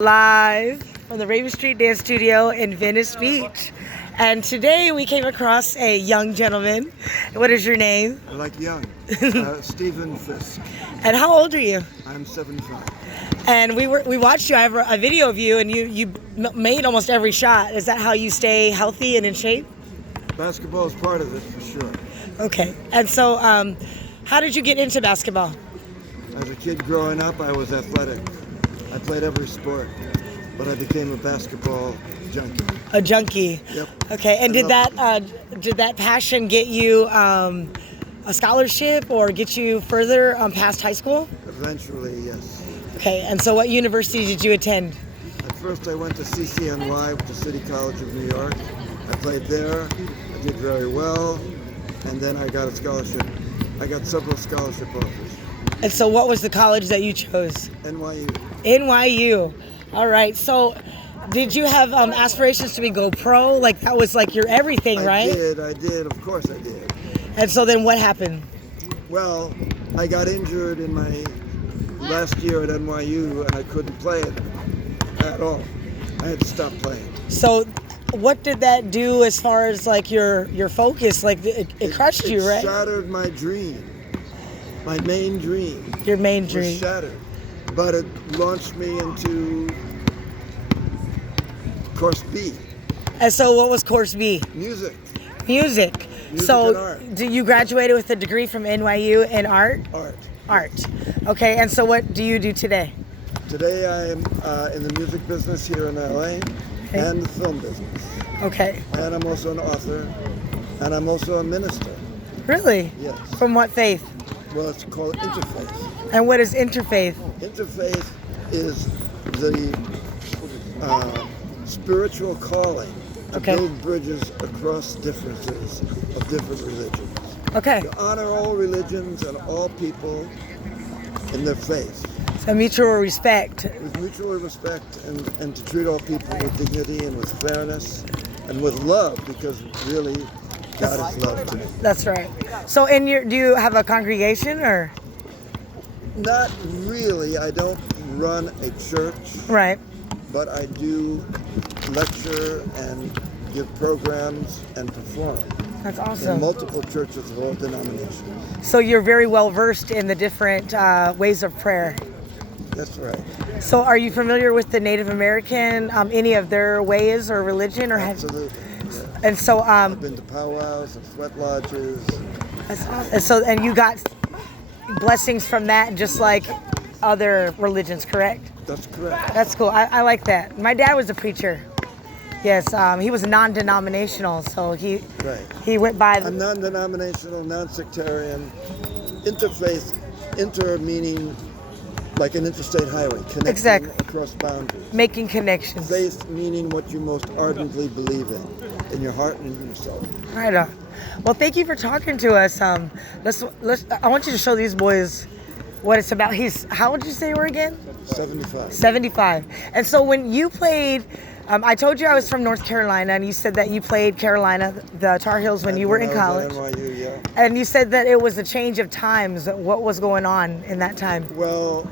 Live from the Raven Street Dance Studio in Venice Beach. And today we came across a young gentleman. What is your name? I like young. Stephen Fiske. And how old are you? I'm 75. And we watched you. I have a video of you, and you made almost every shot. Is that how you stay healthy and in shape? Basketball is part of it for sure. Okay. And so, how did you get into basketball? As a kid growing up, I was athletic. I played every sport, but I became a basketball junkie. A junkie. Yep. Okay. And did that passion get you a scholarship or get you further past high school? Eventually, yes. Okay. And so, what university did you attend? At first, I went to CCNY, the City College of New York. I played there. I did very well, and then I got a scholarship. I got several scholarship offers. And so, what was the college that you chose? NYU. NYU. All right. So, did you have aspirations to go pro? Like that was like your everything, right? I did. Of course I did. And so then what happened? Well, I got injured in my last year at NYU, and I couldn't play it at all. I had to stop playing. So, what did that do as far as like your focus? Like it crushed you, right? It shattered my dream. My main dream. Your main dream. Was shattered. But it launched me into course B. And so what was course B? Music. Music. So and art. You graduated with a degree from NYU in art? Art. Okay, and so what do you do today? Today I am in the music business here in LA and the film business. Okay. And I'm also an author, and I'm also a minister. Really? Yes. From what faith? Well, it's called interfaith. And what is interfaith? Interfaith is the spiritual calling to build bridges across differences of different religions. Okay. To honor all religions and all people in their faith. So mutual respect. With mutual respect and to treat all people with dignity and with fairness and with love, because really God is love to me. That's right. So do you have a congregation or? Not really. I don't run a church. Right. But I do lecture and give programs and perform. That's awesome. In multiple churches of all denominations. So you're very well versed in the different ways of prayer. That's right. So are you familiar with the Native American, any of their ways or religion? Or Absolutely. Yeah. And so I've been to powwows and sweat lodges. That's awesome. And you got blessings from that, just like other religions, correct? That's correct. That's cool. I like that. My dad was a preacher. Yes, he was non-denominational, so he went by. I'm non-denominational, non-sectarian, interfaith, meaning like an interstate highway, connecting across boundaries. Making connections. Faith meaning what you most ardently believe in your heart and in your soul. Right on. Well, thank you for talking to us. Let's. I want you to show these boys what it's about. How old did you say you were again? 75. 75. And so when you played, I told you I was from North Carolina, and you said that you played Carolina, the Tar Heels, when you were in college. NYU, yeah. And you said that it was a change of times. What was going on in that time? Well,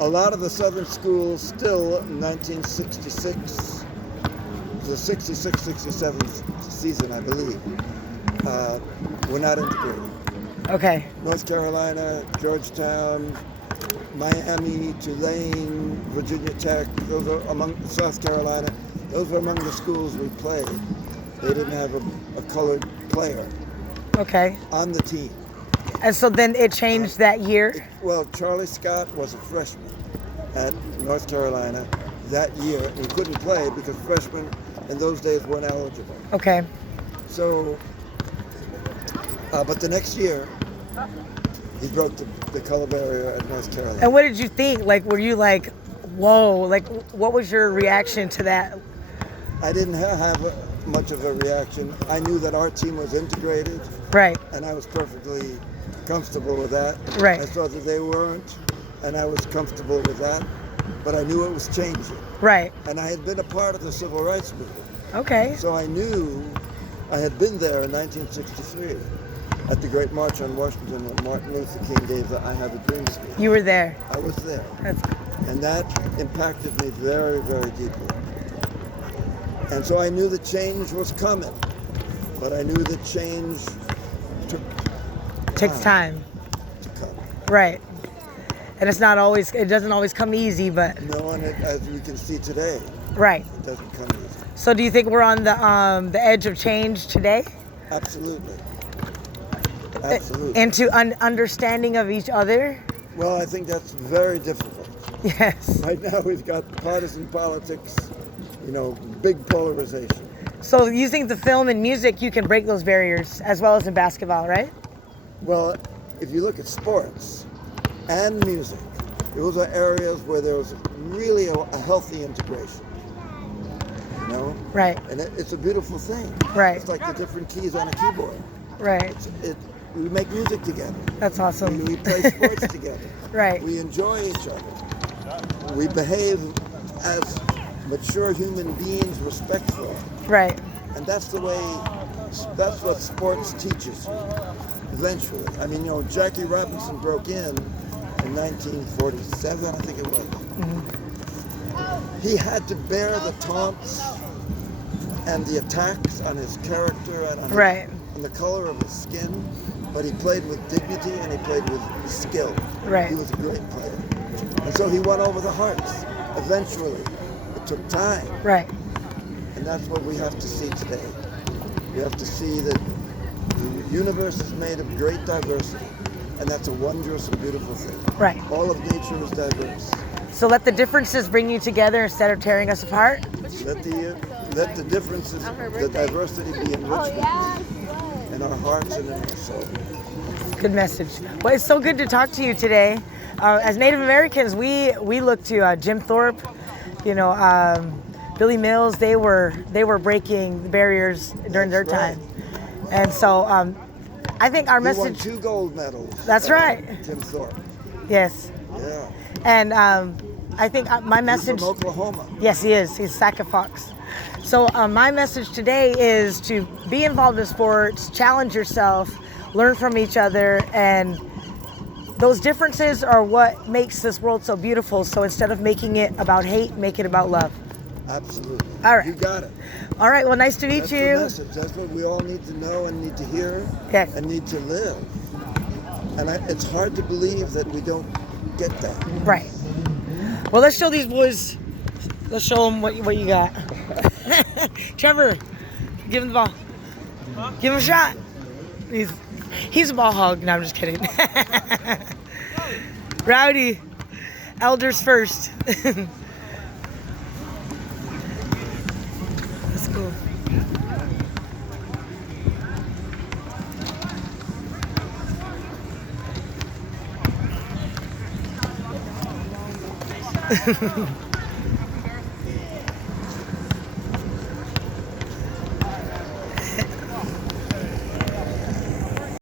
a lot of the southern schools still, in 1966, the 66-67 season, I believe, were not integrated. Okay. North Carolina, Georgetown, Miami, Tulane, Virginia Tech, those are among South Carolina. Those were among the schools we played. They didn't have a colored player on the team. And so then it changed that year? Well, Charlie Scott was a freshman at North Carolina that year. He couldn't play because freshmen in those days weren't eligible. Okay. So, but the next year, he broke the color barrier at North Carolina. And what did you think? Like, were you like, whoa? Like, what was your reaction to that? I didn't have much of a reaction. I knew that our team was integrated. Right. And I was perfectly comfortable with that. Right. I thought that they weren't, and I was comfortable with that. But I knew it was changing. Right. And I had been a part of the civil rights movement. Okay. So I knew I had been there in 1963. At the Great March on Washington when Martin Luther King gave the I Have a Dream speech. You were there. I was there. That's And that impacted me very, very deeply. And so I knew the change was coming, but I knew the change took Takes time. to come. Right. And it's not always, it doesn't always come easy, but No, and as we can see today, right. it doesn't come easy. So do you think we're on the edge of change today? Absolutely. Absolutely. Into understanding of each other? Well, I think that's very difficult. Yes. Right now we've got partisan politics, big polarization. So using the film and music, you can break those barriers as well as in basketball, right? Well, if you look at sports and music, those are areas where there's really a healthy integration. Right. And it's a beautiful thing. Right. It's like the different keys on a keyboard. Right. We make music together. That's awesome. We play sports together. Right. We enjoy each other. We behave as mature human beings respectfully. Right. And that's what sports teaches you, eventually. I mean, Jackie Robinson broke in 1947, I think it was. Mm-hmm. He had to bear the taunts and the attacks on his character and on the color of his skin, but he played with dignity and he played with skill. Right. He was a great player. And so he won over the hearts, eventually. It took time. Right. And that's what we have to see today. We have to see that the universe is made of great diversity, and that's a wondrous and beautiful thing. Right. All of nature is diverse. So let the differences bring you together instead of tearing us apart? Let the differences, the diversity be enrichment in our hearts and in our soul. Good message. Well, it's so good to talk to you today. As Native Americans, we look to Jim Thorpe, Billy Mills. They were breaking barriers during their time, and so I think our message. He won 2 gold medals. That's right. Jim Thorpe. Yes. Yeah. And I think my message. He's from Oklahoma. Yes, he is. He's Sac-a-Fox. So my message today is to be involved in sports, challenge yourself, learn from each other, and those differences are what makes this world so beautiful. So instead of making it about hate, make it about love. Absolutely. All right. You got it. All right. Well, nice to meet That's you. the message. That's what we all need to know and need to hear Yes. and need to live. And it's hard to believe that we don't get that. Right. Well, let's show these boys. Let's show them what you got. Trevor, give him the ball. Give him a shot. He's a ball hog. No, I'm just kidding. Rowdy, elders first. That's cool.